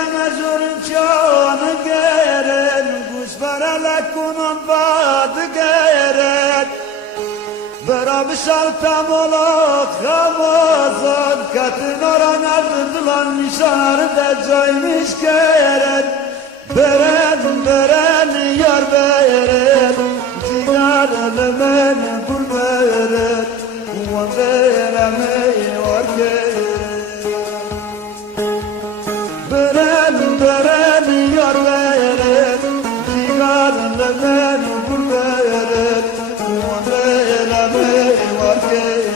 mezurun canı geren kuş varala kunun badı geren Beraber şaltam olak Ramazan katın oran ardılan nişanı da caymış geren Beren yar beren cigarını beni bul beren Uvan veremi var geren Beren yar beren cigarını beni bul beren Uvan veremi var geren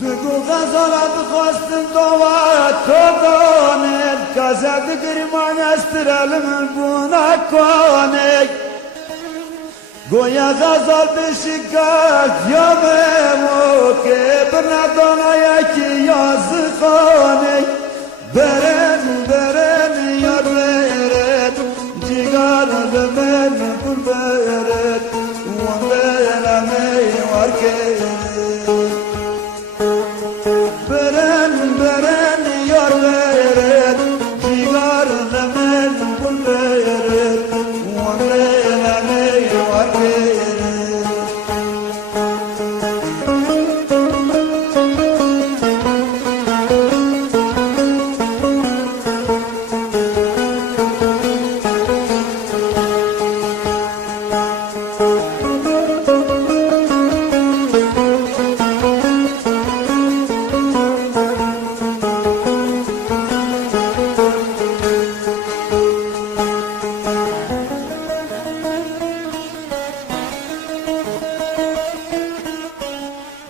Dugu gazaladı kostun dova todonet Kazadı girman estirelimi buna konek Goya gazaldı şikat yamemo Kebrna donaya ki yazı konek Beren yar beren Cigarlı beni kul beren Uvan beleme var keren Beren yar beren cigarını men bul beren Uvan beleme var geren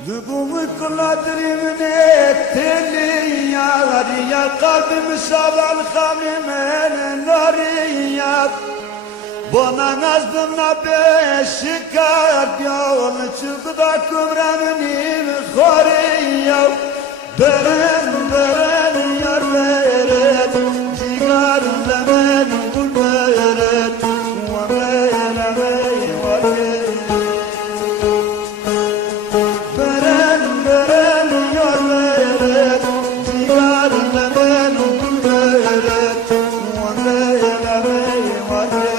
Dugumu kulladrimine telli ya kalbimi şaval kavlimen nariya Bana nazdım beşi kalp yol çıktı da kıvranım khoriya Beren yar beren cigarını ben bul beren Uvan beleme var Beren yar beren cigarını ben bul beren Uvan beleme var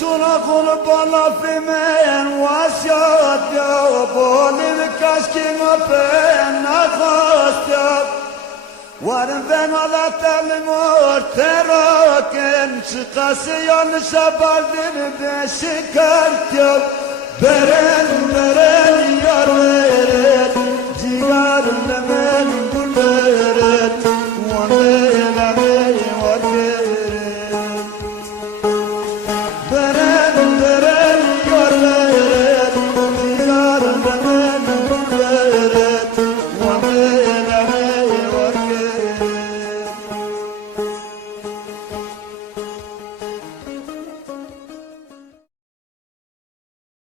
Çolak olup balafemen vasyat ya Boli kaşkin öpen nakast ya Varın ben alatalım orteraken Çıkası yanlışa baldini beşi kart ya Beren yar beren cigarını men